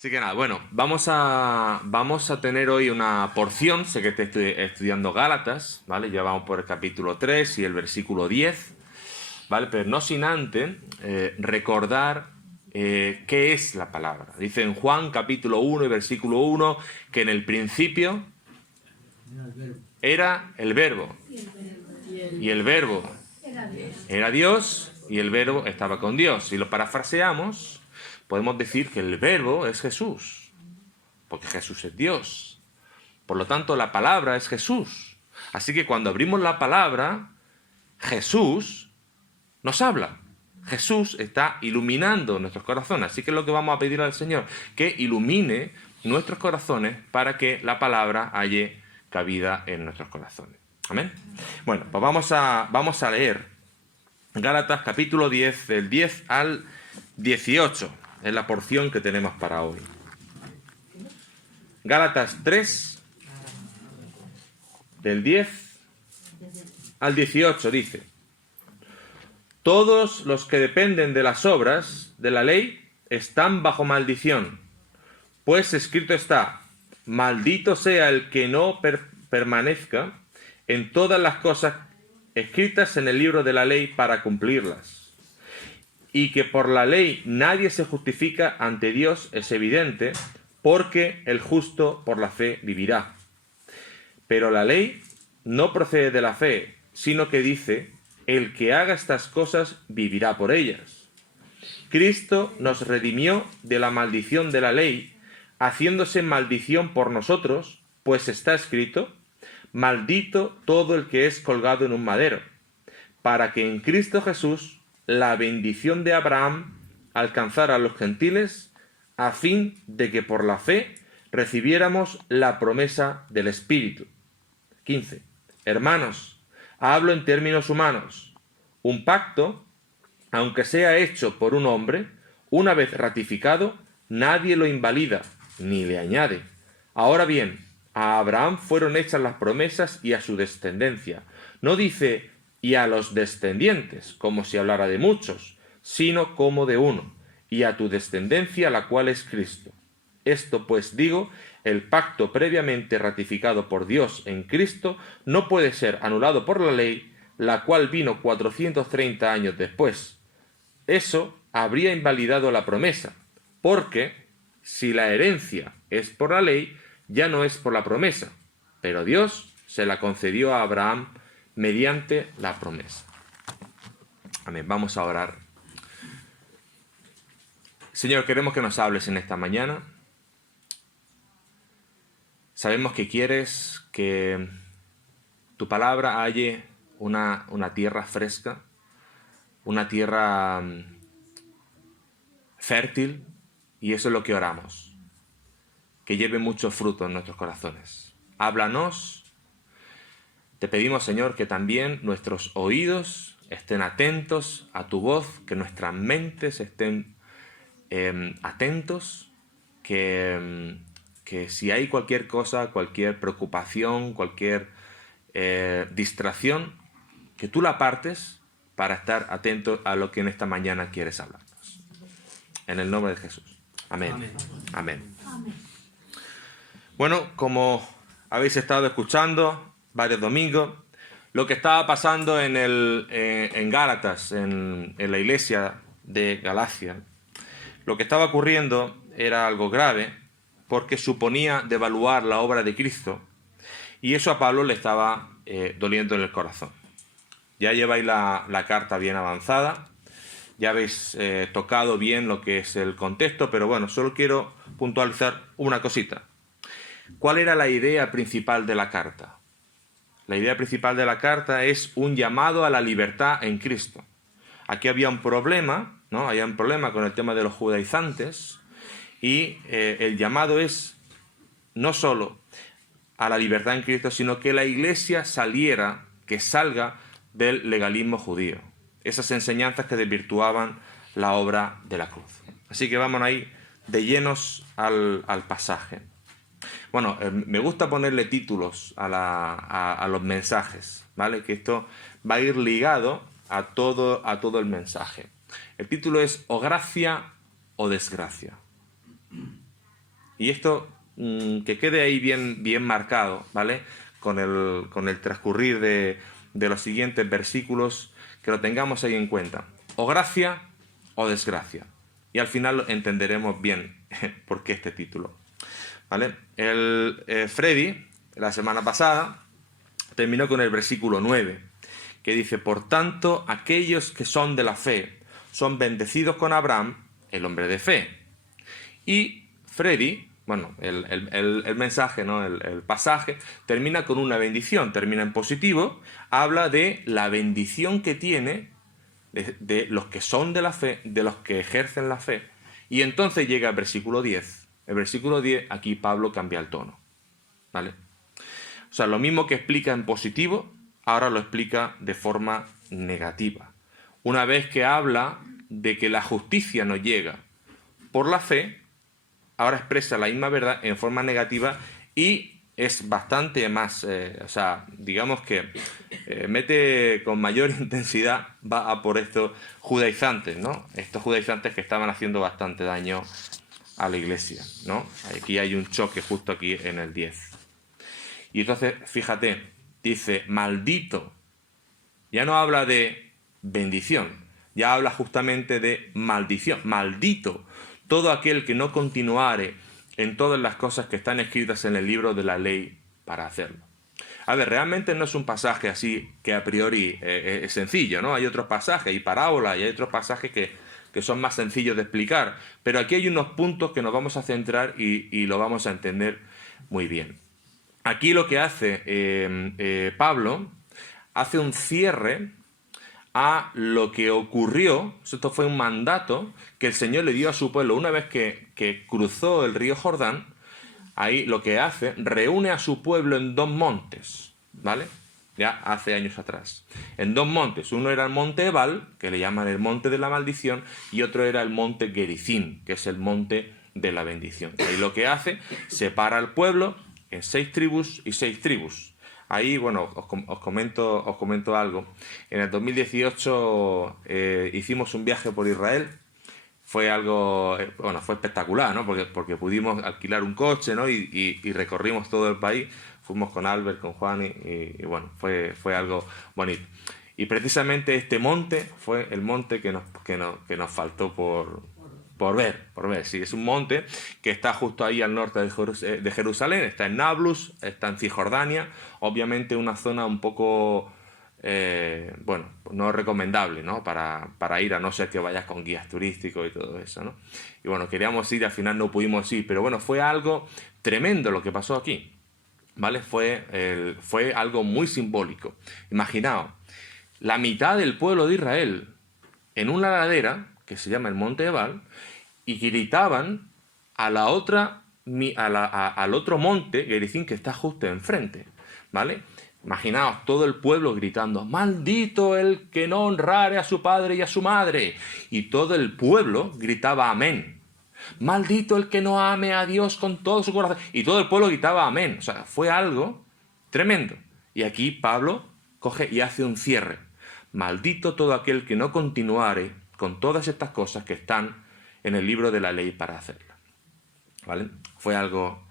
Así que nada, bueno, vamos a tener hoy una porción. Sé que estoy estudiando Gálatas, ¿vale? Ya vamos por el capítulo 3 y el versículo 10, ¿vale? Pero no sin antes recordar qué es la palabra. Dice en Juan capítulo 1 y versículo 1 que en el principio era el verbo y el verbo era Dios y el verbo estaba con Dios. Si lo parafraseamos, podemos decir que el verbo es Jesús, porque Jesús es Dios. Por lo tanto, la palabra es Jesús. Así que cuando abrimos la palabra, Jesús nos habla. Jesús está iluminando nuestros corazones. Así que es lo que vamos a pedir al Señor, que ilumine nuestros corazones para que la palabra halle cabida en nuestros corazones. Amén. Bueno, pues vamos a leer Gálatas capítulo 10, del 10 al 18. Es la porción que tenemos para hoy. Gálatas 3, del 10 al 18 dice: todos los que dependen de las obras de la ley están bajo maldición, pues escrito está: maldito sea el que no permanezca en todas las cosas escritas en el libro de la ley para cumplirlas. Y que por la ley nadie se justifica ante Dios es evidente, porque el justo por la fe vivirá. Pero la ley no procede de la fe, sino que dice: el que haga estas cosas vivirá por ellas. Cristo nos redimió de la maldición de la ley, haciéndose maldición por nosotros, pues está escrito: maldito todo el que es colgado en un madero, para que en Cristo Jesús la bendición de Abraham alcanzara a los gentiles, a fin de que por la fe recibiéramos la promesa del Espíritu. 15. Hermanos, hablo en términos humanos. Un pacto, aunque sea hecho por un hombre, una vez ratificado, nadie lo invalida ni le añade. Ahora bien, a Abraham fueron hechas las promesas y a su descendencia. No dice y a los descendientes, como si hablara de muchos, sino como de uno, y a tu descendencia, la cual es Cristo. Esto pues digo: el pacto previamente ratificado por Dios en Cristo no puede ser anulado por la ley, la cual vino 430 años después. Eso habría invalidado la promesa, porque si la herencia es por la ley, ya no es por la promesa, pero Dios se la concedió a Abraham mediante la promesa. Amén. Vamos a orar. Señor, queremos que nos hables en esta mañana. Sabemos que quieres que tu palabra halle una tierra fresca, una tierra fértil, y eso es lo que oramos, que lleve mucho fruto en nuestros corazones. Háblanos. Te pedimos, Señor, que también nuestros oídos estén atentos a tu voz, que nuestras mentes estén atentos, que si hay cualquier cosa, cualquier preocupación, cualquier distracción, que tú la apartes para estar atentos a lo que en esta mañana quieres hablarnos. En el nombre de Jesús. Amén. Amén. Amén. Amén. Bueno, como habéis estado escuchando varios domingos, lo que estaba pasando en Gálatas, en la iglesia de Galacia, lo que estaba ocurriendo era algo grave, porque suponía devaluar la obra de Cristo, y eso a Pablo le estaba doliendo en el corazón. Ya lleváis la carta bien avanzada, ya habéis tocado bien lo que es el contexto, pero bueno, solo quiero puntualizar una cosita. ¿Cuál era la idea principal de la carta? La idea principal de la carta es un llamado a la libertad en Cristo. Aquí había un problema, ¿no? Había un problema con el tema de los judaizantes, y el llamado es no solo a la libertad en Cristo, sino que la iglesia que salga del legalismo judío, esas enseñanzas que desvirtuaban la obra de la cruz. Así que vamos ahí de llenos al pasaje. Bueno, me gusta ponerle títulos a los mensajes, ¿vale? Que esto va a ir ligado a todo el mensaje. El título es: o gracia o desgracia. Y esto que quede ahí bien marcado, ¿vale? Con el transcurrir de los siguientes versículos, que lo tengamos ahí en cuenta. O gracia o desgracia. Y al final entenderemos bien por qué este título. ¿Vale? Freddy, la semana pasada, terminó con el versículo 9, que dice: por tanto, aquellos que son de la fe son bendecidos con Abraham, el hombre de fe. Y Freddy, bueno, el mensaje, ¿no? el pasaje, termina con una bendición, termina en positivo, habla de la bendición que tiene de los que son de la fe, de los que ejercen la fe, y entonces llega el versículo 10. El versículo 10, aquí Pablo cambia el tono, ¿vale? O sea, lo mismo que explica en positivo, ahora lo explica de forma negativa. Una vez que habla de que la justicia nos llega por la fe, ahora expresa la misma verdad en forma negativa y es bastante más, o sea, digamos que mete con mayor intensidad, va a por estos judaizantes, ¿no? Estos judaizantes que estaban haciendo bastante daño a la iglesia, ¿no? Aquí hay un choque justo aquí en el 10. Y entonces, fíjate, dice, maldito. Ya no habla de bendición, ya habla justamente de maldición. Maldito todo aquel que no continuare en todas las cosas que están escritas en el libro de la ley para hacerlo. A ver, realmente no es un pasaje así que a priori es sencillo, ¿no? Hay otros pasajes y parábolas y hay otros pasajes que son más sencillos de explicar, pero aquí hay unos puntos que nos vamos a centrar y lo vamos a entender muy bien. Aquí lo que hace Pablo, hace un cierre a lo que ocurrió. Esto fue un mandato que el Señor le dio a su pueblo una vez que cruzó el río Jordán. Ahí lo que hace, reúne a su pueblo en dos montes, ¿vale? Ya hace años atrás. En dos montes. Uno era el monte Ebal, que le llaman el monte de la maldición, y otro era el monte Gerizim, que es el monte de la bendición. Ahí lo que hace, separa al pueblo en 6 tribus y 6 tribus. Ahí, bueno, os comento algo. En el 2018 hicimos un viaje por Israel. Fue algo, bueno, fue espectacular, ¿no? Porque pudimos alquilar un coche, ¿no? Y recorrimos todo el país. Fuimos con Albert, con Juan y bueno, fue algo bonito. Y precisamente este monte fue el monte que nos faltó por ver. Sí, es un monte que está justo ahí al norte de Jerusalén, está en Nablus, está en Cisjordania, obviamente una zona un poco, bueno, no recomendable, ¿no? Para ir, a no ser que vayas con guías turísticos y todo eso, ¿no? Y bueno, queríamos ir, al final no pudimos ir, pero bueno, fue algo tremendo lo que pasó aquí, ¿vale? Fue algo muy simbólico. Imaginaos, la mitad del pueblo de Israel en una ladera que se llama el Monte Ebal, y gritaban a la otra, al otro monte, Gerizim, que está justo enfrente, ¿vale? Imaginaos todo el pueblo gritando, maldito el que no honrare a su padre y a su madre. Y todo el pueblo gritaba amén. Maldito el que no ame a Dios con todo su corazón. Y todo el pueblo gritaba amén. O sea, fue algo tremendo. Y aquí Pablo coge y hace un cierre. Maldito todo aquel que no continuare con todas estas cosas que están en el libro de la ley para hacerla. ¿Vale? Fue algo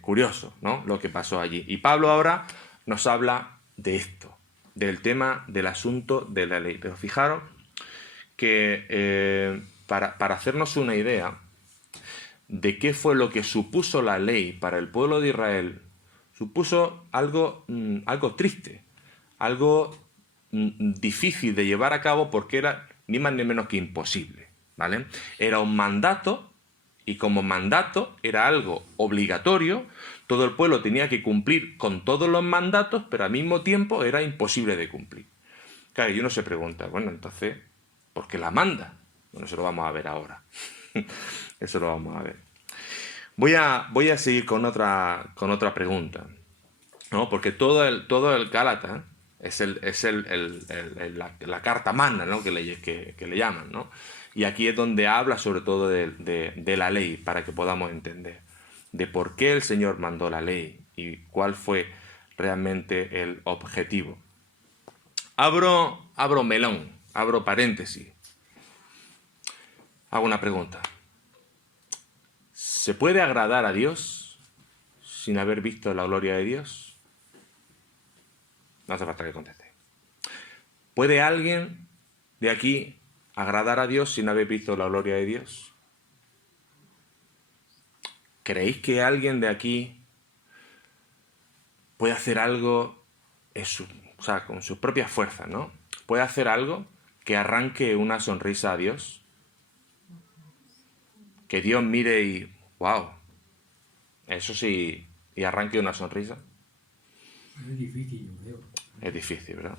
curioso, ¿no? Lo que pasó allí. Y Pablo ahora nos habla de esto, del tema del asunto de la ley. Pero fijaros que para hacernos una idea de qué fue lo que supuso la ley para el pueblo de Israel, supuso algo triste, algo difícil de llevar a cabo porque era ni más ni menos que imposible, ¿vale? Era un mandato y como mandato era algo obligatorio, todo el pueblo tenía que cumplir con todos los mandatos, pero al mismo tiempo era imposible de cumplir. Claro, y uno se pregunta, bueno, entonces, ¿por qué la manda? Bueno, eso lo vamos a ver ahora. Eso lo vamos a ver. Voy a seguir con otra pregunta, ¿no? Porque todo el Gálatas es la carta magna, ¿no? que le llaman, ¿no? Y aquí es donde habla sobre todo de la ley, para que podamos entender de por qué el Señor mandó la ley y cuál fue realmente el objetivo. Abro melón, abro paréntesis. Hago una pregunta. ¿Se puede agradar a Dios sin haber visto la gloria de Dios? No hace falta que conteste. ¿Puede alguien de aquí agradar a Dios sin haber visto la gloria de Dios? ¿Creéis que alguien de aquí puede hacer algo con sus propias fuerzas, ¿no? ¿Puede hacer algo que arranque una sonrisa a Dios? Que Dios mire y, wow, eso sí, y arranque una sonrisa. Es difícil, yo creo. Es difícil, ¿verdad?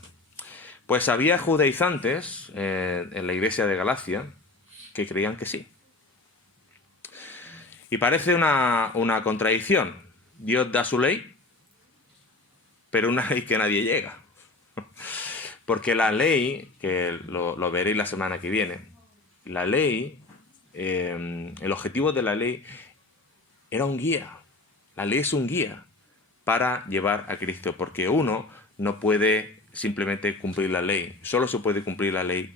Pues había judaizantes en la iglesia de Galacia que creían que sí. Y parece una contradicción. Dios da su ley, pero una ley que nadie llega. Porque la ley, que lo veréis la semana que viene, la ley, el objetivo de la ley era un guía. La ley es un guía para llevar a Cristo, porque uno no puede simplemente cumplir la ley. Solo se puede cumplir la ley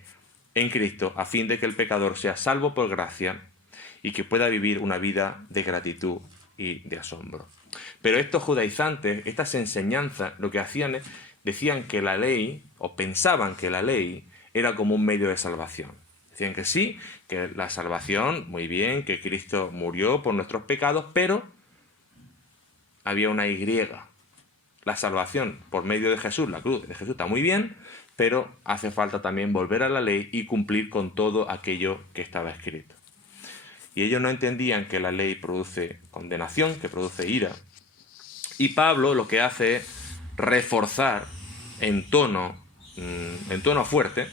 en Cristo, a fin de que el pecador sea salvo por gracia y que pueda vivir una vida de gratitud y de asombro. Pero estos judaizantes, estas enseñanzas, lo que hacían es, decían que la ley, o pensaban que la ley, era como un medio de salvación. Decían que sí, que la salvación, muy bien, que Cristo murió por nuestros pecados, pero había una Y. La salvación por medio de Jesús, la cruz de Jesús, está muy bien, pero hace falta también volver a la ley y cumplir con todo aquello que estaba escrito. Y ellos no entendían que la ley produce condenación, que produce ira. Y Pablo lo que hace es reforzar en tono fuerte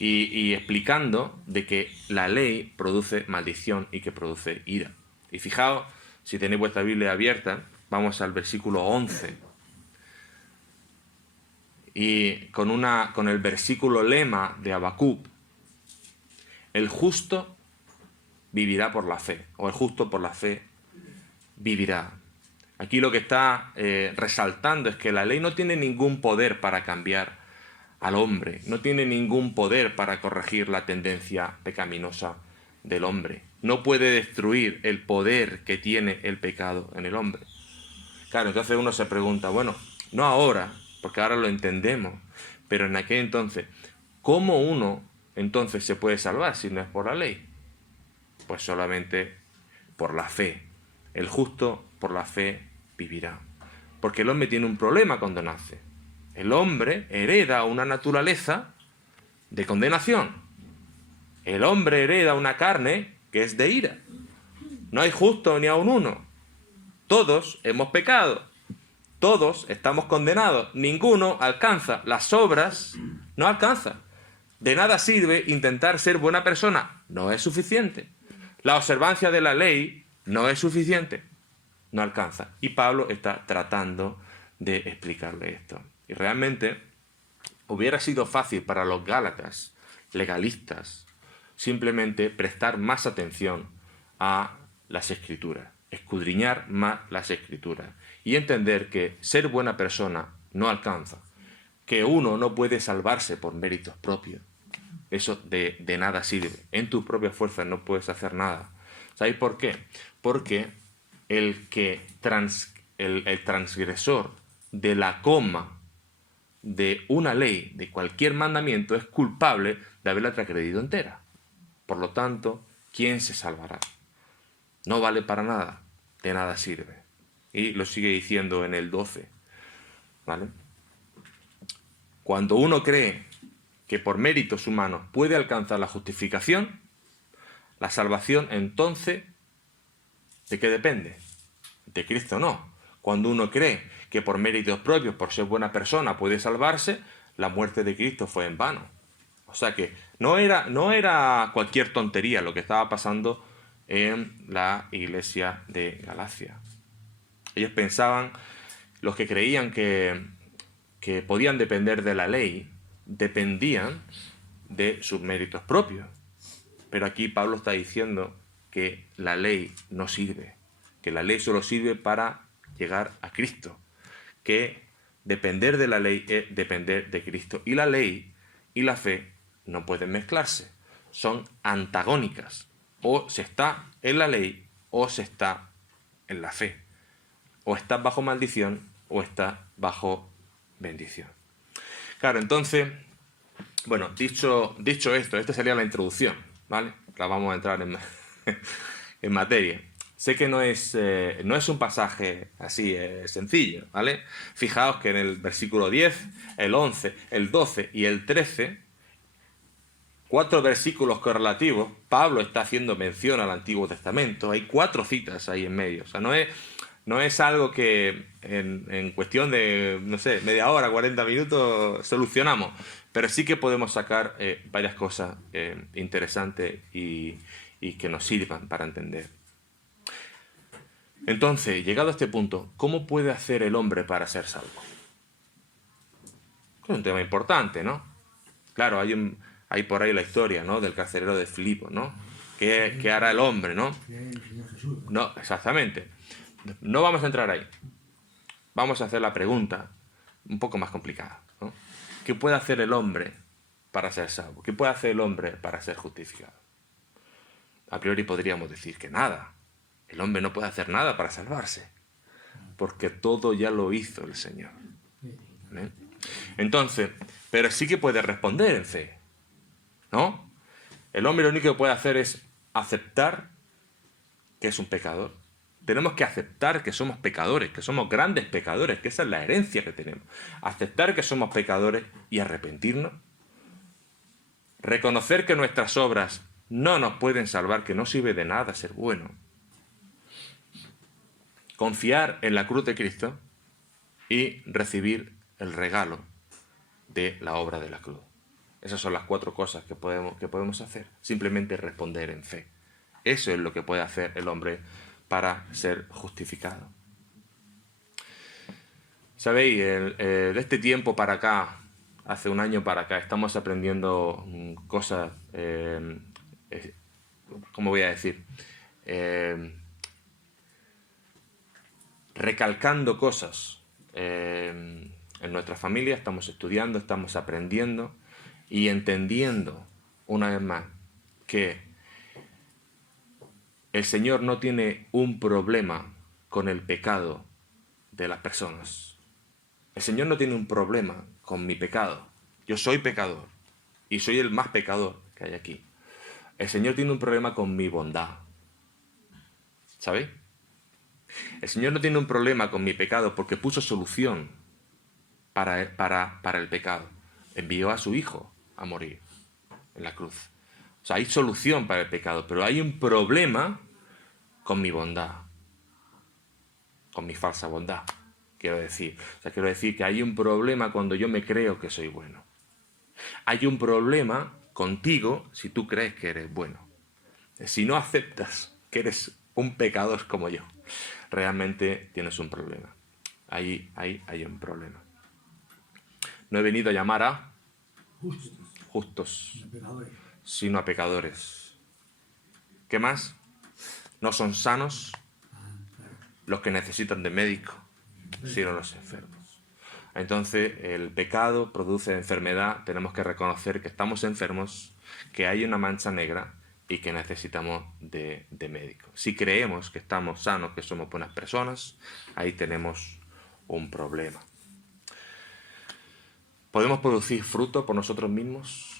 y explicando de que la ley produce maldición y que produce ira. Y fijaos, si tenéis vuestra Biblia abierta, vamos al versículo 11. Y con el versículo lema de Habacuc, el justo vivirá por la fe, o el justo por la fe vivirá. Aquí lo que está resaltando es que la ley no tiene ningún poder para cambiar al hombre, no tiene ningún poder para corregir la tendencia pecaminosa del hombre, no puede destruir el poder que tiene el pecado en el hombre. Claro, entonces uno se pregunta, bueno, no ahora, porque ahora lo entendemos, pero en aquel entonces, ¿cómo uno entonces se puede salvar si no es por la ley? Pues solamente por la fe. El justo por la fe vivirá. Porque el hombre tiene un problema cuando nace. El hombre hereda una naturaleza de condenación. El hombre hereda una carne que es de ira. No hay justo ni aun uno. Todos hemos pecado. Todos estamos condenados. Ninguno alcanza. Las obras no alcanzan. De nada sirve intentar ser buena persona. No es suficiente. La observancia de la ley no es suficiente. No alcanza. Y Pablo está tratando de explicarle esto. Y realmente hubiera sido fácil para los gálatas, legalistas, simplemente prestar más atención a las Escrituras, escudriñar más las Escrituras y entender que ser buena persona no alcanza, que uno no puede salvarse por méritos propios. Eso de nada sirve. En tus propias fuerzas no puedes hacer nada. ¿Sabéis por qué? Porque el transgresor de la coma de una ley, de cualquier mandamiento, es culpable de haberla transgredido entera. Por lo tanto, ¿quién se salvará? No vale para nada, de nada sirve. Y lo sigue diciendo en el 12. ¿Vale? Cuando uno cree que por méritos humanos puede alcanzar la justificación, la salvación, entonces, ¿de qué depende? De Cristo no. Cuando uno cree que por méritos propios, por ser buena persona, puede salvarse, la muerte de Cristo fue en vano. O sea que no era cualquier tontería lo que estaba pasando en la iglesia de Galacia. Ellos pensaban, los que creían que podían depender de la ley, dependían de sus méritos propios. Pero aquí Pablo está diciendo que la ley no sirve, que la ley solo sirve para llegar a Cristo, que depender de la ley es depender de Cristo. Y la ley y la fe no pueden mezclarse, son antagónicas. O se está en la ley o se está en la fe. O estás bajo maldición o estás bajo bendición. Claro, entonces, bueno, dicho esto, esta sería la introducción, ¿vale? Ahora vamos a entrar en materia. Sé que no es un pasaje así sencillo, ¿vale? Fijaos que en el versículo 10, el 11, el 12 y el 13, 4 versículos correlativos, Pablo está haciendo mención al Antiguo Testamento. Hay 4 citas ahí en medio. O sea, no es algo que en cuestión de, no sé, media hora, 40 minutos solucionamos. Pero sí que podemos sacar varias cosas interesantes y que nos sirvan para entender. Entonces, llegado a este punto, ¿cómo puede hacer el hombre para ser salvo? Es un tema importante, ¿no? Claro, hay por ahí la historia, ¿no? Del carcelero de Filipo, ¿no? ¿Qué hará el hombre, no? Cree en el Señor Jesús. No, exactamente. No vamos a entrar ahí. Vamos a hacer la pregunta un poco más complicada, ¿no? ¿Qué puede hacer el hombre para ser salvo? ¿Qué puede hacer el hombre para ser justificado? A priori podríamos decir que nada. El hombre no puede hacer nada para salvarse, porque todo ya lo hizo el Señor. ¿Vale? Entonces, pero sí que puede responder en fe, ¿no? El hombre lo único que puede hacer es aceptar que es un pecador. Tenemos que aceptar que somos pecadores, que somos grandes pecadores, que esa es la herencia que tenemos. Aceptar que somos pecadores y arrepentirnos. Reconocer que nuestras obras no nos pueden salvar, que no sirve de nada ser bueno. Confiar en la cruz de Cristo y recibir el regalo de la obra de la cruz. Esas son las 4 cosas que podemos hacer. Simplemente responder en fe. Eso es lo que puede hacer el hombre para ser justificado. Sabéis, de este tiempo para acá, hace un año para acá, estamos aprendiendo cosas, ¿cómo voy a decir? Recalcando cosas en nuestra familia, estamos estudiando, estamos aprendiendo y entendiendo una vez más que el Señor no tiene un problema con el pecado de las personas. El Señor no tiene un problema con mi pecado. Yo soy pecador y soy el más pecador que hay aquí. El Señor tiene un problema con mi bondad. ¿Sabéis? El Señor no tiene un problema con mi pecado porque puso solución para el pecado. Envió a su Hijo a morir en la cruz. O sea, hay solución para el pecado, pero hay un problema con mi bondad, con mi falsa bondad, quiero decir. O sea, quiero decir que hay un problema cuando yo me creo que soy bueno. Hay un problema contigo si tú crees que eres bueno. Si no aceptas que eres un pecador como yo, realmente tienes un problema. Ahí hay un problema. No he venido a llamar a justos, Pecadores. sino a pecadores. ¿Qué más? No son sanos los que necesitan de médico, sino los enfermos. Entonces, el pecado produce enfermedad. Tenemos que reconocer que estamos enfermos, que hay una mancha negra y que necesitamos de médico. Si creemos que estamos sanos, que somos buenas personas, ahí tenemos un problema. ¿Podemos producir fruto por nosotros mismos?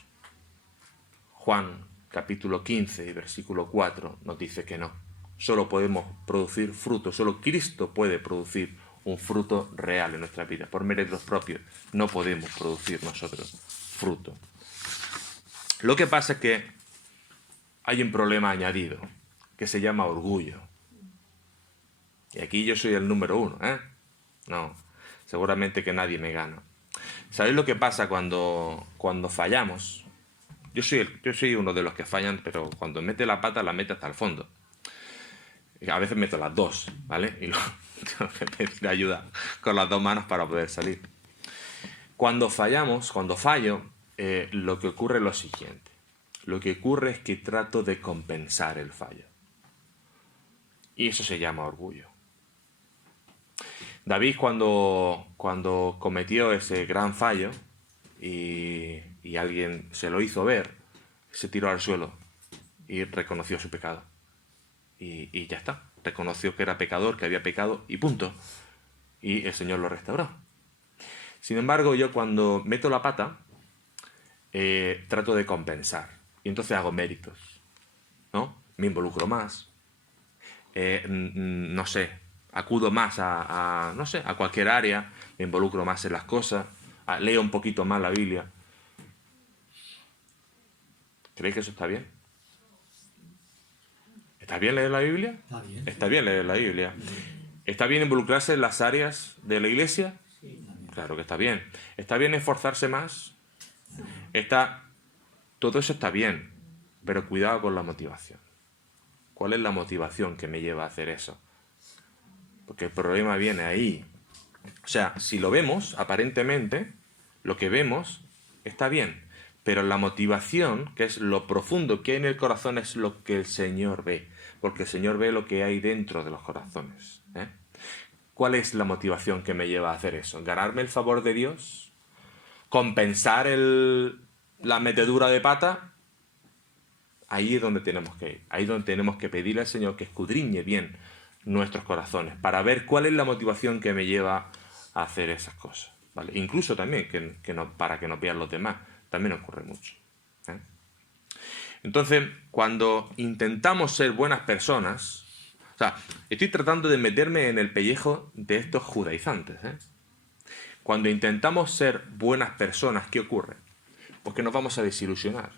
Juan, capítulo 15 y versículo 4, nos dice que no. Solo podemos producir fruto, solo Cristo puede producir un fruto real en nuestra vida. Por méritos propios no podemos producir nosotros fruto. Lo que pasa es que hay un problema añadido, que se llama orgullo. Y aquí yo soy el número 1, ¿eh? No, seguramente que nadie me gana. ¿Sabéis lo que pasa cuando fallamos? Yo soy uno de los que fallan, pero cuando mete la pata, la mete hasta el fondo. A veces meto las 2, ¿vale? Y luego tengo que pedir ayuda con las 2 manos para poder salir. Cuando fallo, lo que ocurre es lo siguiente. Lo que ocurre es que trato de compensar el fallo. Y eso se llama orgullo. David cuando cometió ese gran fallo y alguien se lo hizo ver, se tiró al suelo y reconoció su pecado. y ya está. Reconoció que era pecador, que había pecado y punto. Y el Señor lo restauró. Sin embargo, yo cuando meto la pata, trato de compensar. Y entonces hago méritos, ¿no? Me involucro más. No sé, acudo más no sé, a cualquier área, me involucro más en las cosas, leo un poquito más la Biblia. ¿Creéis que eso está bien? ¿Está bien leer la Biblia? Está bien. Está bien leer la Biblia. ¿Está bien involucrarse en las áreas de la iglesia? Sí, también. Claro que está bien. ¿Está bien esforzarse más? Todo eso está bien, pero cuidado con la motivación. ¿Cuál es la motivación que me lleva a hacer eso? Porque el problema viene ahí. O sea, si lo vemos, aparentemente, lo que vemos está bien, pero la motivación, que es lo profundo que hay en el corazón, es lo que el Señor ve, porque el Señor ve lo que hay dentro de los corazones. ¿Cuál es la motivación que me lleva a hacer eso? ¿Ganarme el favor de Dios? ¿Compensar la metedura de pata? Ahí es donde tenemos que ir, ahí es donde tenemos que pedirle al Señor que escudriñe bien nuestros corazones, para ver cuál es la motivación que me lleva a hacer esas cosas, ¿vale? Incluso también para que nos vean los demás, también ocurre mucho. Entonces, cuando intentamos ser buenas personas, o sea, estoy tratando de meterme en el pellejo de estos judaizantes, Cuando intentamos ser buenas personas, ¿qué ocurre? Pues que nos vamos a desilusionar.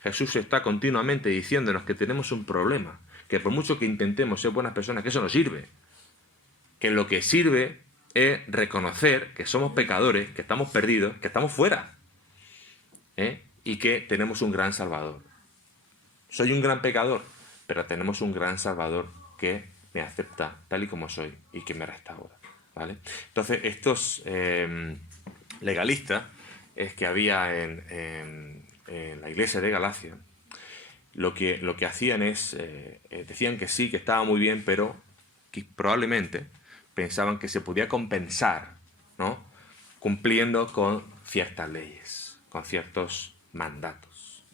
Jesús está continuamente diciéndonos que tenemos un problema, que por mucho que intentemos ser buenas personas, que eso no sirve. Que lo que sirve es reconocer que somos pecadores, que estamos perdidos, que estamos fuera. Y que tenemos un gran Salvador. Soy un gran pecador, pero tenemos un gran Salvador que me acepta tal y como soy y que me restaura, ¿vale? Entonces, estos legalistas que había en la iglesia de Galacia, lo que hacían es, decían que sí, que estaba muy bien, pero que probablemente pensaban que se podía compensar, ¿no? Cumpliendo con ciertas leyes, con ciertos mandatos.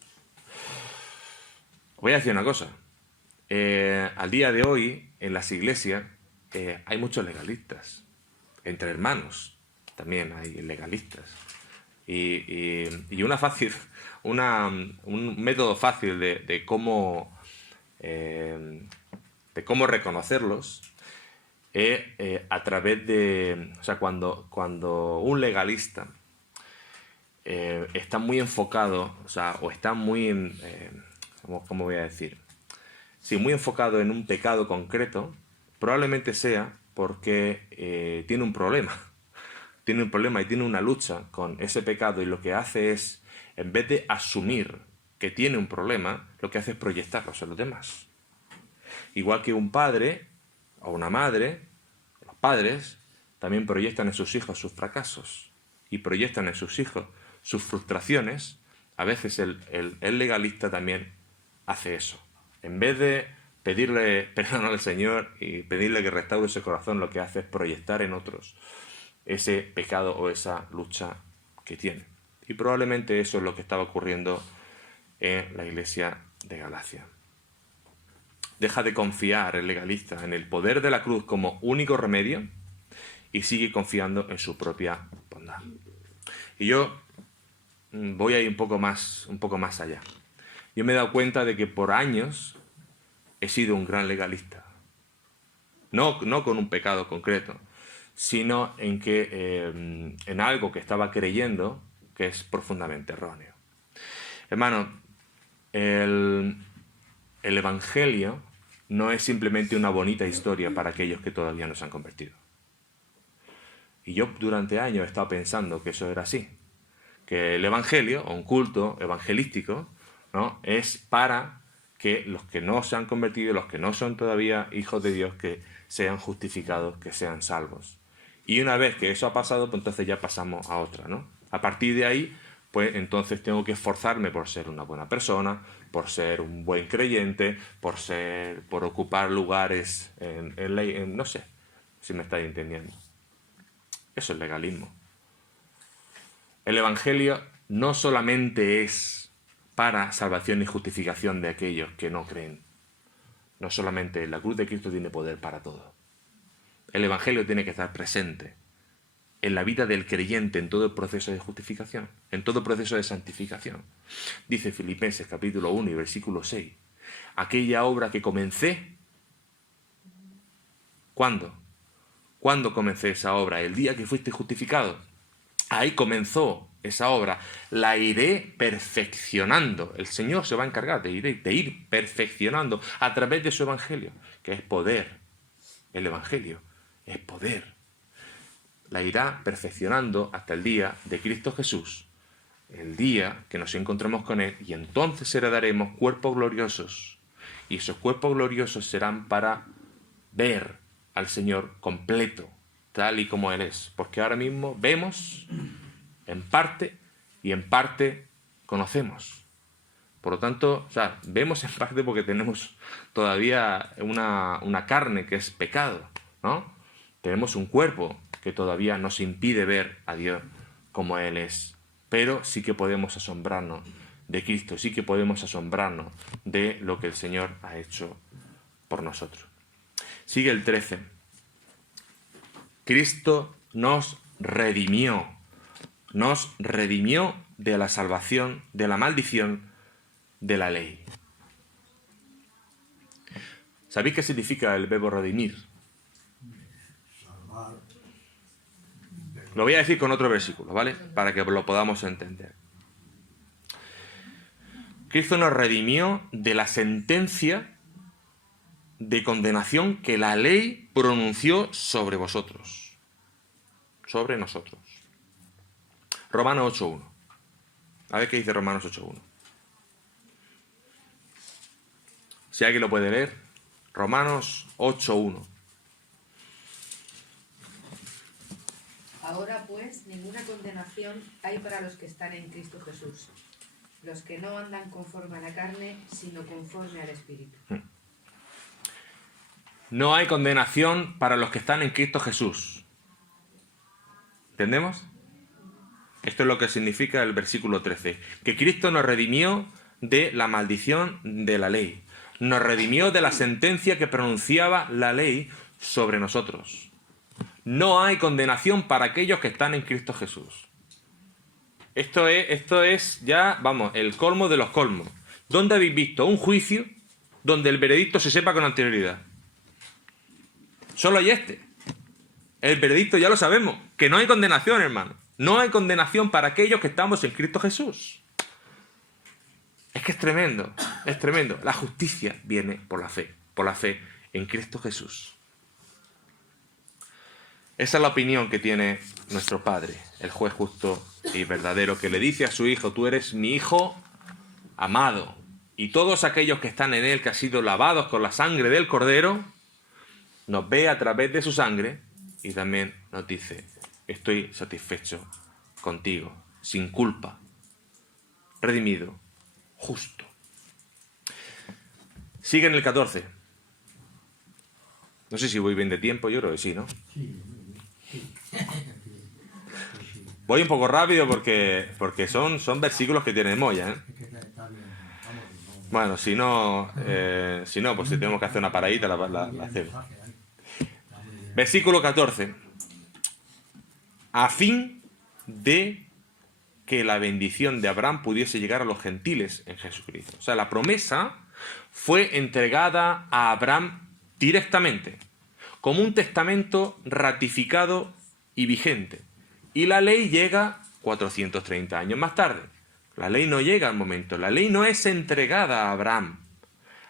Os voy a decir una cosa. Al día de hoy, en las iglesias, hay muchos legalistas. Entre hermanos también hay legalistas. Y un método fácil de cómo reconocerlos es a través de, o sea, cuando un legalista está muy enfocado, o sea, o está muy, ¿cómo voy a decir? Sí, muy enfocado en un pecado concreto, probablemente sea porque tiene un problema. Tiene un problema y tiene una lucha con ese pecado, y lo que hace es, en vez de asumir que tiene un problema, lo que hace es proyectarlo a los demás. Igual que un padre o una madre, los padres también proyectan en sus hijos sus fracasos y proyectan en sus hijos sus frustraciones. A veces el legalista también hace eso. En vez de pedirle perdón al Señor y pedirle que restaure ese corazón, lo que hace es proyectar en otros ese pecado o esa lucha que tiene. Y probablemente eso es lo que estaba ocurriendo en la iglesia de Galacia. Deja de confiar el legalista en el poder de la cruz como único remedio y sigue confiando en su propia bondad. Y yo voy a ir un poco más allá. Yo me he dado cuenta de que por años he sido un gran legalista. No con un pecado concreto, sino en algo que estaba creyendo que es profundamente erróneo. Hermano, el Evangelio no es simplemente una bonita historia para aquellos que todavía no se han convertido. Y yo durante años he estado pensando que eso era así, que el Evangelio, o un culto evangelístico, ¿no?, es para que los que no se han convertido, los que no son todavía hijos de Dios, que sean justificados, que sean salvos. Y una vez que eso ha pasado, pues entonces ya pasamos a otra, ¿no? A partir de ahí, pues entonces tengo que esforzarme por ser una buena persona, por ser un buen creyente, por ocupar lugares no sé si me estáis entendiendo. Eso es legalismo. El Evangelio no solamente es para salvación y justificación de aquellos que no creen. No solamente la cruz de Cristo tiene poder para todo. El Evangelio tiene que estar presente en la vida del creyente, en todo el proceso de justificación, en todo el proceso de santificación. Dice Filipenses capítulo 1 y versículo 6, aquella obra que comencé, ¿cuándo? ¿Cuándo comencé esa obra? El día que fuiste justificado. Ahí comenzó esa obra. La iré perfeccionando. El Señor se va a encargar de ir perfeccionando a través de su Evangelio, que es poder. El Evangelio es poder. La irá perfeccionando hasta el día de Cristo Jesús, el día que nos encontremos con Él, y entonces heredaremos cuerpos gloriosos, y esos cuerpos gloriosos serán para ver al Señor completo, tal y como Él es, porque ahora mismo vemos en parte y en parte conocemos. Por lo tanto, vemos en parte porque tenemos todavía una carne que es pecado, ¿no? Tenemos un cuerpo que todavía nos impide ver a Dios como Él es. Pero sí que podemos asombrarnos de Cristo, sí que podemos asombrarnos de lo que el Señor ha hecho por nosotros. Sigue el 13. Cristo nos redimió de la salvación, de la maldición de la ley. ¿Sabéis qué significa el verbo redimir? Lo voy a decir con otro versículo, ¿vale? Para que lo podamos entender. Cristo nos redimió de la sentencia de condenación que la ley pronunció sobre vosotros, sobre nosotros. Romanos 8.1. A ver qué dice Romanos 8.1. Si alguien lo puede leer. Romanos 8.1. Ahora pues, ninguna condenación hay para los que están en Cristo Jesús, los que no andan conforme a la carne, sino conforme al Espíritu. No hay condenación para los que están en Cristo Jesús. ¿Entendemos? Esto es lo que significa el versículo 13. Que Cristo nos redimió de la maldición de la ley. Nos redimió de la sentencia que pronunciaba la ley sobre nosotros. No hay condenación para aquellos que están en Cristo Jesús. Esto es ya, el colmo de los colmos. ¿Dónde habéis visto un juicio donde el veredicto se sepa con anterioridad? Solo hay este. El veredicto ya lo sabemos, que no hay condenación, hermano. No hay condenación para aquellos que estamos en Cristo Jesús. Es que es tremendo, es tremendo. La justicia viene por la fe en Cristo Jesús. Esa es la opinión que tiene nuestro Padre, el juez justo y verdadero, que le dice a su Hijo, tú eres mi Hijo amado. Y todos aquellos que están en Él, que han sido lavados con la sangre del Cordero, nos ve a través de su sangre y también nos dice, estoy satisfecho contigo, sin culpa, redimido, justo. Sigue en el 14. No sé si voy bien de tiempo, yo creo que sí, ¿no? Sí. Voy un poco rápido porque son versículos que tienen molla, ¿eh? Es que está bien. Vamos. Bueno, si no, pues si tenemos que hacer una paradita, la hacemos. Versículo 14. A fin de que la bendición de Abraham pudiese llegar a los gentiles en Jesucristo. O sea, la promesa fue entregada a Abraham directamente, como un testamento ratificado y vigente. Y la ley llega 430 años más tarde. La ley no llega al momento. La ley no es entregada a Abraham.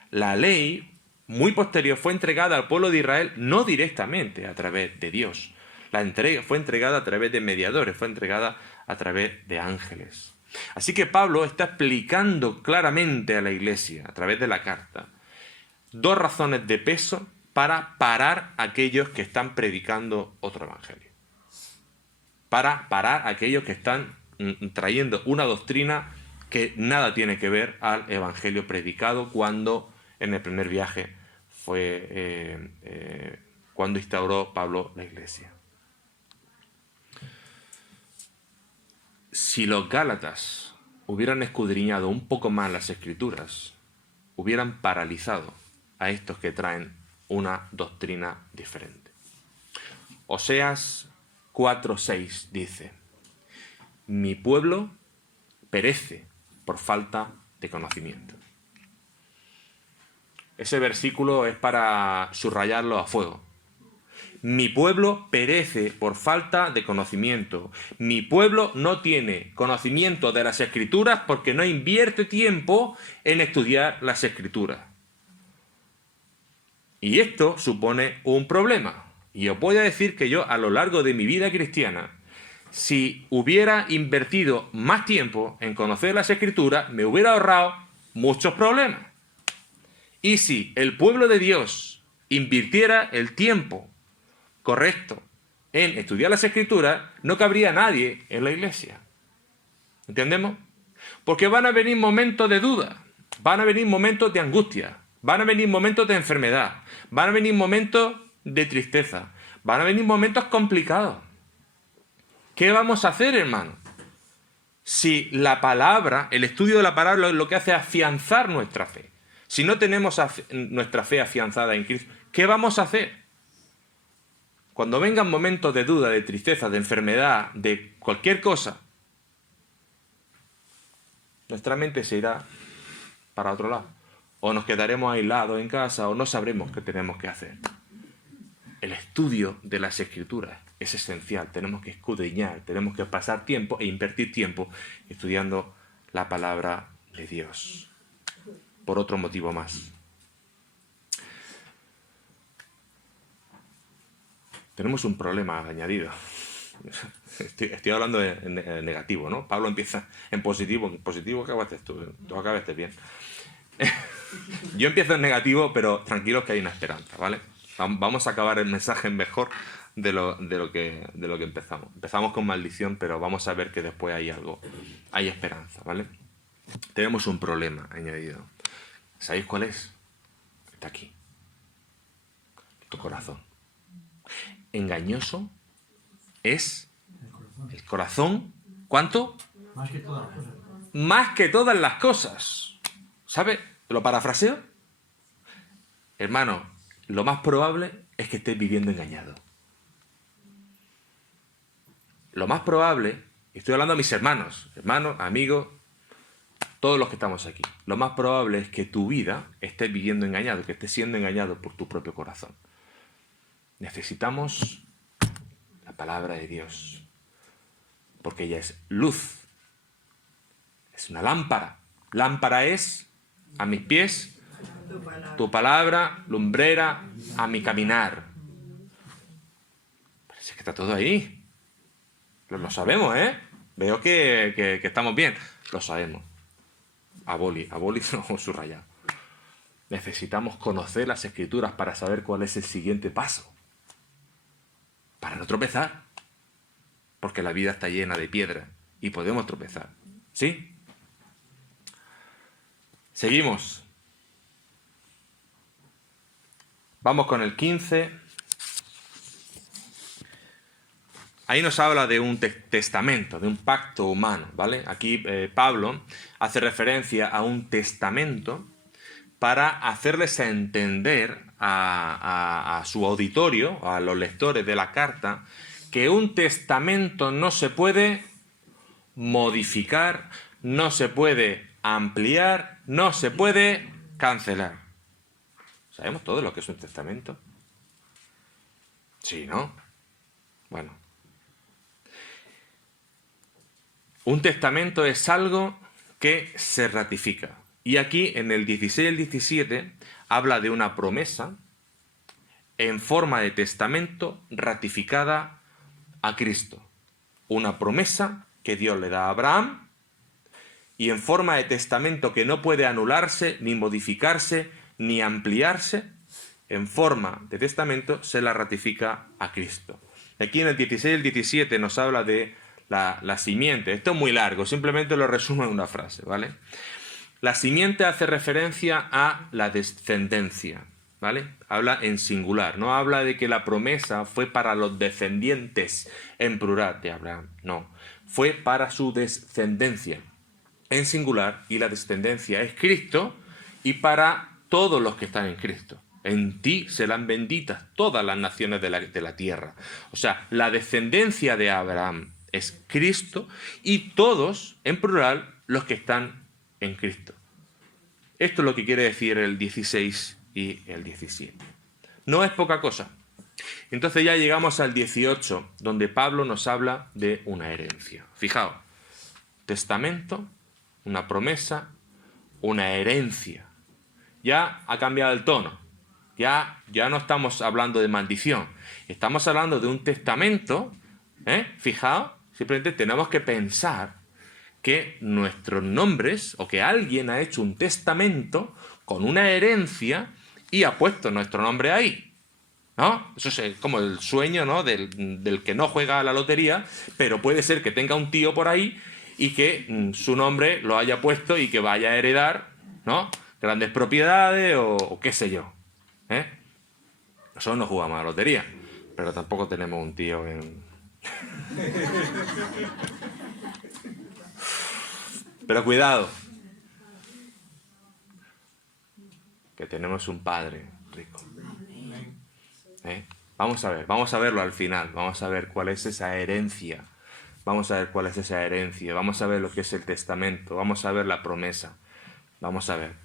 La ley, muy posterior, fue entregada al pueblo de Israel no directamente a través de Dios. La entrega fue entregada a través de mediadores, fue entregada a través de ángeles. Así que Pablo está explicando claramente a la iglesia, a través de la carta, dos razones de peso para parar a aquellos que están predicando otro evangelio. Para parar a aquellos que están trayendo una doctrina que nada tiene que ver al evangelio predicado cuando en el primer viaje fue cuando instauró Pablo la iglesia. Si los gálatas hubieran escudriñado un poco más las escrituras, hubieran paralizado a estos que traen una doctrina diferente. Oseas 4:6 dice: mi pueblo perece por falta de conocimiento. Ese versículo es para subrayarlo a fuego. Mi pueblo perece por falta de conocimiento. Mi pueblo no tiene conocimiento de las Escrituras porque no invierte tiempo en estudiar las Escrituras. Y esto supone un problema. Y os voy a decir que yo, a lo largo de mi vida cristiana, si hubiera invertido más tiempo en conocer las Escrituras, me hubiera ahorrado muchos problemas. Y si el pueblo de Dios invirtiera el tiempo correcto en estudiar las Escrituras, no cabría nadie en la iglesia. ¿Entendemos? Porque van a venir momentos de duda, van a venir momentos de angustia, van a venir momentos de enfermedad, van a venir momentos de tristeza, van a venir momentos complicados. ¿Qué vamos a hacer, hermano? Si la palabra, el estudio de la palabra lo que hace es afianzar nuestra fe. Si no tenemos nuestra fe afianzada en Cristo, ¿qué vamos a hacer? Cuando vengan momentos de duda, de tristeza, de enfermedad, de cualquier cosa, nuestra mente se irá para otro lado. O nos quedaremos aislados en casa, o no sabremos qué tenemos que hacer. El estudio de las Escrituras es esencial. Tenemos que escudriñar, tenemos que pasar tiempo e invertir tiempo estudiando la palabra de Dios. Por otro motivo más. Tenemos un problema añadido. Estoy hablando en negativo, ¿no? Pablo empieza en positivo. En positivo acabaste tú acabaste bien. Yo empiezo en negativo, pero tranquilos que hay una esperanza, ¿vale? Vamos a acabar el mensaje mejor de lo que empezamos. Empezamos con maldición, pero vamos a ver que después hay esperanza, ¿vale? Tenemos un problema añadido. ¿Sabéis cuál es? Está aquí. Tu corazón. Engañoso es el corazón. ¿Cuánto? Más que todas las cosas. Más que todas las cosas. ¿Sabe? ¿Lo parafraseo? Hermano, lo más probable es que estés viviendo engañado. Lo más probable, estoy hablando a mis hermanos, amigos, todos los que estamos aquí. Lo más probable es que tu vida estés viviendo engañado, que estés siendo engañado por tu propio corazón. Necesitamos la palabra de Dios, porque ella es luz, es una lámpara. Lámpara es a mis pies, tu palabra, lumbrera a mi caminar. Parece que está todo ahí. Lo sabemos, ¿eh? Veo que estamos bien. Lo sabemos. Aboli no subrayado. Necesitamos conocer las Escrituras para saber cuál es el siguiente paso. Para no tropezar. Porque la vida está llena de piedra y podemos tropezar. ¿Sí? Seguimos. Vamos con el 15. Ahí nos habla de un testamento, de un pacto humano, ¿vale? Aquí Pablo hace referencia a un testamento para hacerles entender a su auditorio, a los lectores de la carta, que un testamento no se puede modificar, no se puede ampliar, no se puede cancelar. ¿Sabemos todo lo que es un testamento? Sí, ¿no? Bueno. Un testamento es algo que se ratifica. Y aquí, en el 16 y el 17, habla de una promesa en forma de testamento ratificada a Cristo. Una promesa que Dios le da a Abraham y en forma de testamento que no puede anularse, ni modificarse, ni ampliarse, en forma de testamento se la ratifica a Cristo. Aquí en el 16 y el 17 nos habla de la simiente. Esto es muy largo, simplemente lo resumo en una frase, ¿vale? La simiente hace referencia a la descendencia, ¿vale? Habla en singular, no habla de que la promesa fue para los descendientes en plural de Abraham, no, fue para su descendencia en singular, y la descendencia es Cristo, y para todos los que están en Cristo. En ti serán benditas todas las naciones de la tierra. O sea, la descendencia de Abraham es Cristo y todos, en plural, los que están en Cristo. Esto es lo que quiere decir el 16 y el 17. No es poca cosa. Entonces ya llegamos al 18, donde Pablo nos habla de una herencia. Fijaos, testamento, una promesa, una herencia. Ya ha cambiado el tono. Ya no estamos hablando de maldición. Estamos hablando de un testamento. Fijaos, simplemente tenemos que pensar que nuestros nombres, o que alguien ha hecho un testamento con una herencia y ha puesto nuestro nombre ahí, ¿no? Eso es como el sueño, ¿no? del que no juega a la lotería, pero puede ser que tenga un tío por ahí y que su nombre lo haya puesto y que vaya a heredar, ¿no? Grandes propiedades o qué sé yo. Nosotros no jugamos a la lotería, pero tampoco tenemos un tío en... Pero cuidado, que tenemos un padre rico. Vamos a verlo al final, vamos a ver cuál es esa herencia, vamos a ver lo que es el testamento, vamos a ver la promesa, vamos a ver,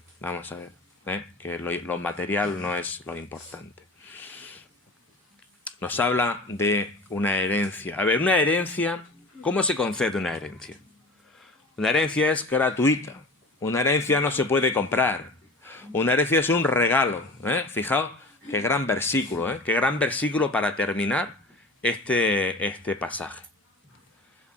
que lo material no es lo importante. Nos habla de una herencia. A ver, una herencia, ¿cómo se concede una herencia? Una herencia es gratuita. Una herencia no se puede comprar. Una herencia es un regalo. Fijaos, qué gran versículo. Qué gran versículo para terminar este pasaje.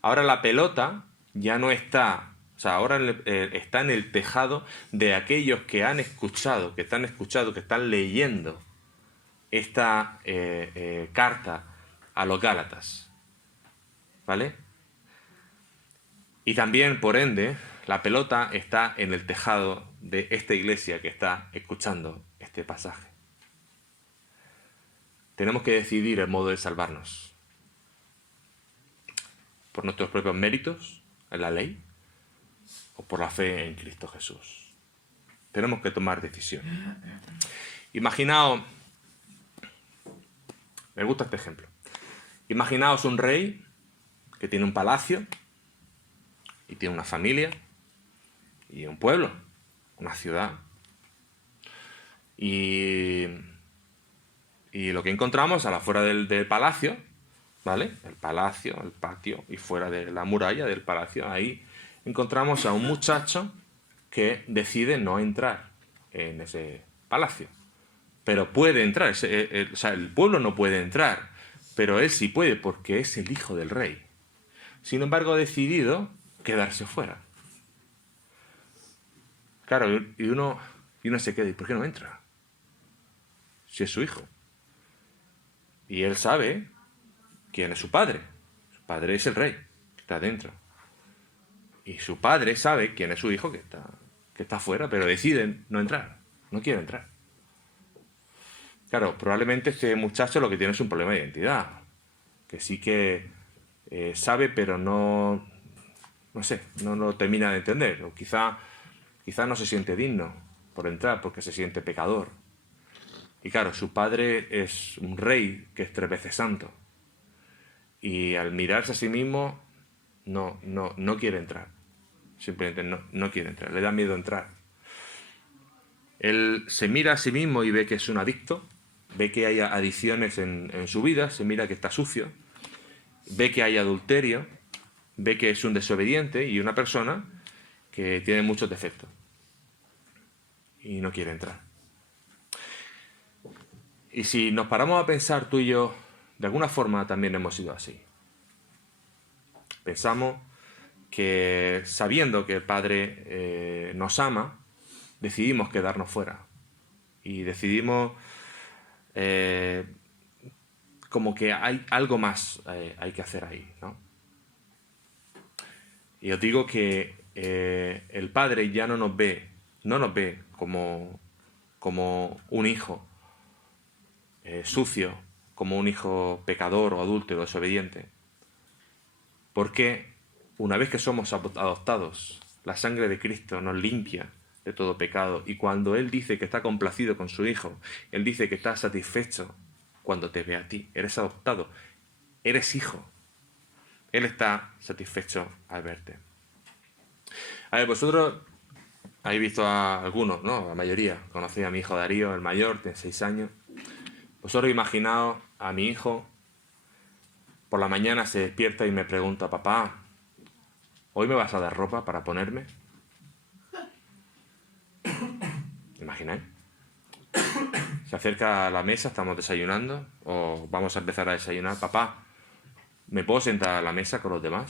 Ahora la pelota ya no está, o sea, ahora está en el tejado de aquellos que han escuchado, que están leyendo esta carta a los Gálatas. ¿Vale? Y también, por ende, la pelota está en el tejado de esta iglesia que está escuchando este pasaje. Tenemos que decidir el modo de salvarnos. ¿Por nuestros propios méritos en la ley? ¿O por la fe en Cristo Jesús? Tenemos que tomar decisiones. Imaginaos, me gusta este ejemplo. Imaginaos un rey que tiene un palacio y tiene una familia y un pueblo, una ciudad. Y lo que encontramos a la fuera del palacio, ¿vale? El palacio, el patio y fuera de la muralla del palacio, ahí encontramos a un muchacho que decide no entrar en ese palacio. Pero puede entrar, o sea, el pueblo no puede entrar, pero él sí puede porque es el hijo del rey. Sin embargo, ha decidido quedarse fuera. Claro, y uno se queda, ¿y por qué no entra? Si es su hijo. Y él sabe quién es su padre. Su padre es el rey, que está dentro. Y su padre sabe quién es su hijo, que está fuera, pero decide no entrar. No quiere entrar. Claro, probablemente este muchacho lo que tiene es un problema de identidad. Que sí que sabe, pero no sé, no lo termina de entender. O quizá no se siente digno por entrar porque se siente pecador. Y claro, su padre es un rey que es 3 veces santo. Y al mirarse a sí mismo, no quiere entrar. Simplemente no quiere entrar, le da miedo entrar. Él se mira a sí mismo y ve que es un adicto, ve que hay adicciones en su vida, se mira que está sucio, ve que hay adulterio, ve que es un desobediente y una persona que tiene muchos defectos. Y no quiere entrar. Y si nos paramos a pensar tú y yo, de alguna forma también hemos sido así. Pensamos que sabiendo que el Padre nos ama, decidimos quedarnos fuera. Y decidimos como que hay algo más hay que hacer ahí, ¿no? Y os digo que el Padre ya no nos ve como un hijo sucio, como un hijo pecador o adúltero, desobediente. Porque una vez que somos adoptados, la sangre de Cristo nos limpia de todo pecado. Y cuando Él dice que está complacido con su Hijo, Él dice que está satisfecho cuando te ve a ti. Eres adoptado, eres hijo. Él está satisfecho al verte. A ver, vosotros habéis visto a algunos, ¿no? La mayoría. Conocí a mi hijo Darío, el mayor, tiene 6 años. Vosotros imaginaos a mi hijo, por la mañana se despierta y me pregunta, papá, ¿hoy me vas a dar ropa para ponerme? ¿Imagináis? Se acerca a la mesa, estamos desayunando, o vamos a empezar a desayunar. Papá, ¿me puedo sentar a la mesa con los demás?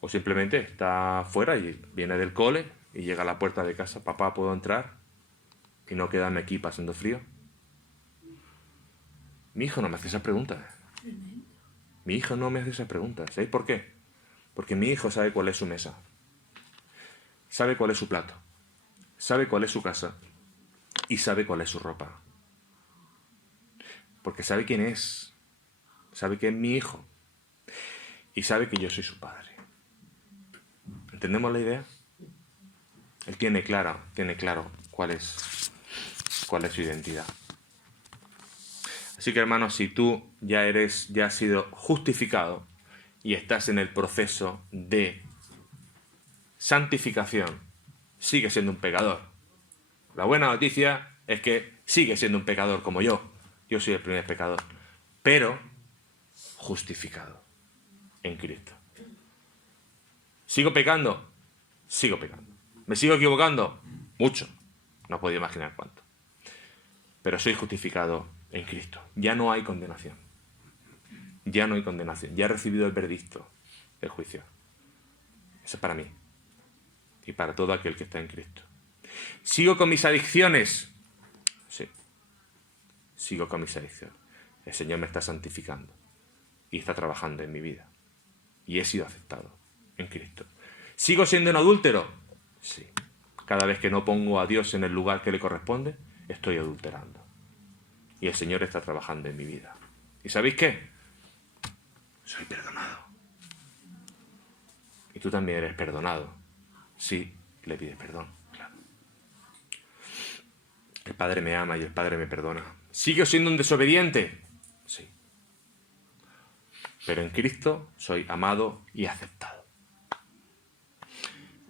O simplemente está fuera y viene del cole y llega a la puerta de casa. Papá, ¿puedo entrar? Y no quedarme aquí pasando frío. Mi hijo no me hace esa pregunta. Mi hijo no me hace esa pregunta. ¿Sabéis por qué? Porque mi hijo sabe cuál es su mesa. Sabe cuál es su plato. Sabe cuál es su casa. Y sabe cuál es su ropa. Porque sabe quién es. Sabe que es mi hijo. Y sabe que yo soy su padre. ¿Entendemos la idea? Él tiene claro cuál es su identidad. Así que, hermanos, si tú ya has sido justificado y estás en el proceso de santificación, sigue siendo un pecador. La buena noticia es que sigue siendo un pecador como yo. Yo soy el primer pecador. Pero justificado en Cristo. ¿Sigo pecando? Sigo pecando. ¿Me sigo equivocando? Mucho. No podía imaginar cuánto. Pero soy justificado en Cristo. Ya no hay condenación. Ya no hay condenación. Ya he recibido el veredicto del juicio. Eso es para mí. Y para todo aquel que está en Cristo. ¿Sigo con mis adicciones? Sí. Sigo con mis adicciones. El Señor me está santificando. Y está trabajando en mi vida. Y he sido aceptado en Cristo. ¿Sigo siendo un adúltero? Sí. Cada vez que no pongo a Dios en el lugar que le corresponde, estoy adulterando. Y el Señor está trabajando en mi vida. ¿Y sabéis qué? Soy perdonado. Y tú también eres perdonado. Sí, le pides perdón, claro. El Padre me ama y el Padre me perdona. ¿Sigo siendo un desobediente? Sí. Pero en Cristo soy amado y aceptado.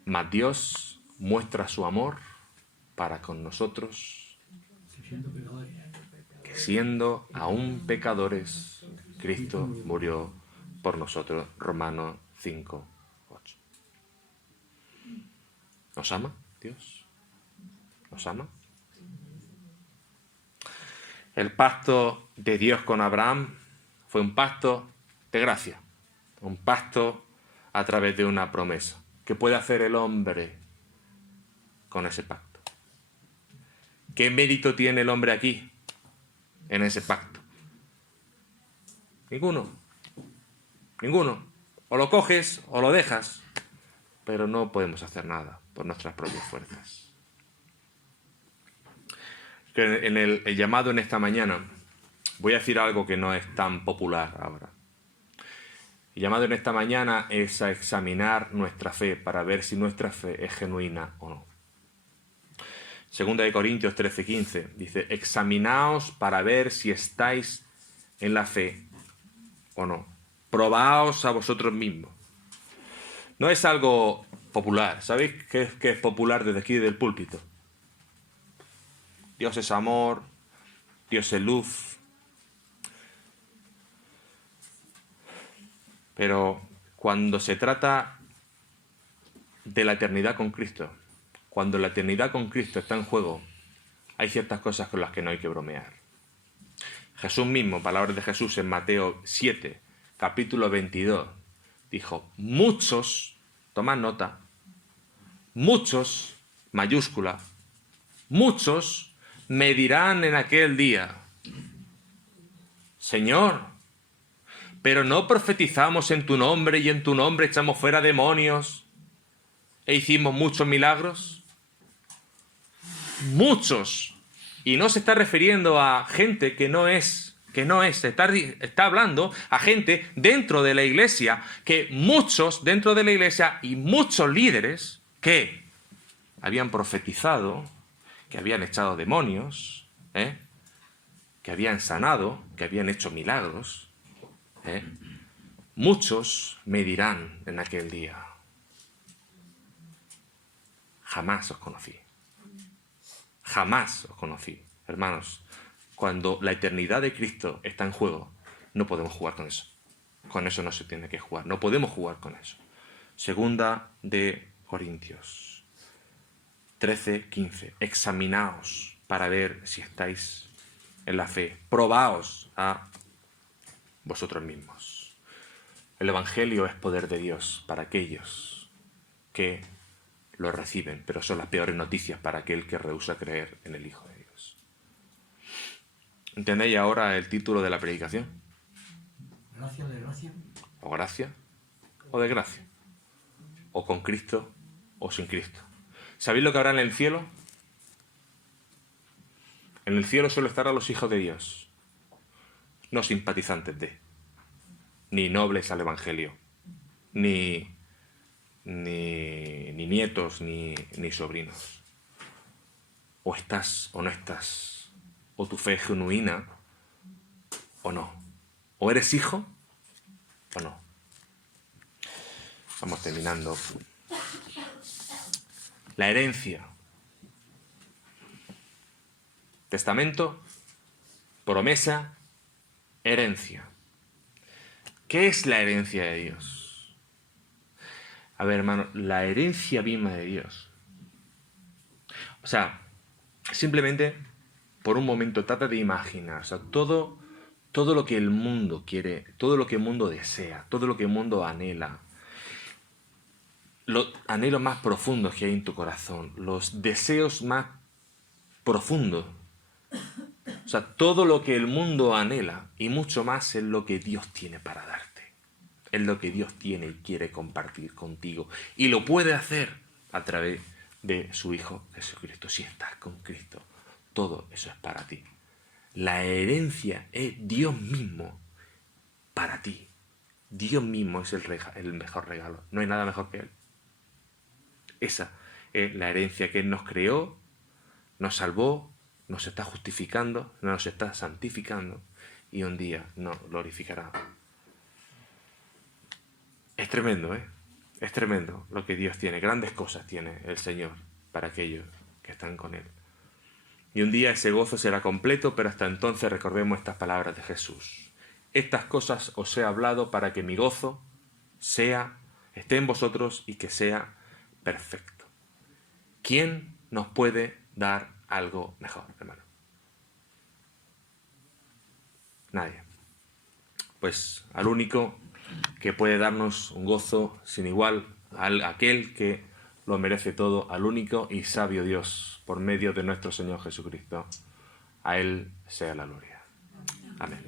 Mas Dios muestra su amor para con nosotros, que siendo aún pecadores, Cristo murió por nosotros. Romanos 5:8. ¿Nos ama Dios? ¿Nos ama? El pacto de Dios con Abraham fue un pacto de gracia, un pacto a través de una promesa. ¿Qué puede hacer el hombre con ese pacto? ¿Qué mérito tiene el hombre aquí, en ese pacto? Ninguno. Ninguno. O lo coges o lo dejas, pero no podemos hacer nada por nuestras propias fuerzas. En el llamado en esta mañana voy a decir algo que no es tan popular ahora. El llamado en esta mañana es a examinar nuestra fe para ver si nuestra fe es genuina o no. Segunda de Corintios 13:15 dice: examinaos para ver si estáis en la fe o no. Probaos a vosotros mismos. No es algo popular. ¿Sabéis qué es popular desde aquí, del púlpito? Dios es amor, Dios es luz. Pero cuando se trata de la eternidad con Cristo, cuando la eternidad con Cristo está en juego, hay ciertas cosas con las que no hay que bromear. Jesús mismo, palabras de Jesús en Mateo 7, capítulo 22, dijo: muchos, tomad nota, muchos, mayúscula, muchos me dirán en aquel día: Señor, pero no profetizamos en tu nombre y en tu nombre echamos fuera demonios e hicimos muchos milagros. Muchos. Y no se está refiriendo a gente que no es, está hablando a gente dentro de la iglesia, que muchos dentro de la iglesia y muchos líderes que habían profetizado, que habían echado demonios, que habían sanado, que habían hecho milagros. Muchos me dirán en aquel día: jamás os conocí. Jamás os conocí. Hermanos, cuando la eternidad de Cristo está en juego, no podemos jugar con eso. Con eso no se tiene que jugar. No podemos jugar con eso. Segunda de Corintios 13:15. Examinaos para ver si estáis en la fe. Probaos a vosotros mismos. El Evangelio es poder de Dios para aquellos que lo reciben, pero son las peores noticias para aquel que rehúsa creer en el Hijo de Dios. ¿Entendéis ahora el título de la predicación? Gracia o desgracia. O gracia o desgracia. O con Cristo o sin Cristo. ¿Sabéis lo que habrá en el cielo? En el cielo solo estarán los hijos de Dios, no simpatizantes de, ni nobles al Evangelio, ni nietos, ni sobrinos. O estás o no estás, o tu fe es genuina o no. O eres hijo o no. Vamos terminando. La herencia. Testamento, promesa, herencia. ¿Qué es la herencia de Dios? A ver, hermano, la herencia misma de Dios. O sea, simplemente por un momento trata de imaginar, o sea, todo lo que el mundo quiere, todo lo que el mundo desea, todo lo que el mundo anhela, los anhelos más profundos que hay en tu corazón, los deseos más profundos. O sea, todo lo que el mundo anhela y mucho más es lo que Dios tiene para darte. Es lo que Dios tiene y quiere compartir contigo. Y lo puede hacer a través de su Hijo Jesucristo. Si estás con Cristo, todo eso es para ti. La herencia es Dios mismo para ti. Dios mismo es el mejor regalo. No hay nada mejor que Él. Esa es la herencia que Él nos creó, nos salvó, nos está justificando, nos está santificando y un día nos glorificará. Es tremendo, ¿eh? Es tremendo lo que Dios tiene. Grandes cosas tiene el Señor para aquellos que están con Él. Y un día ese gozo será completo, pero hasta entonces recordemos estas palabras de Jesús. Estas cosas os he hablado para que mi gozo esté en vosotros y que sea perfecto. ¿Quién nos puede dar algo mejor, hermano? Nadie. Pues al único que puede darnos un gozo sin igual, aquel que lo merece todo, al único y sabio Dios, por medio de nuestro Señor Jesucristo. A Él sea la gloria. Amén.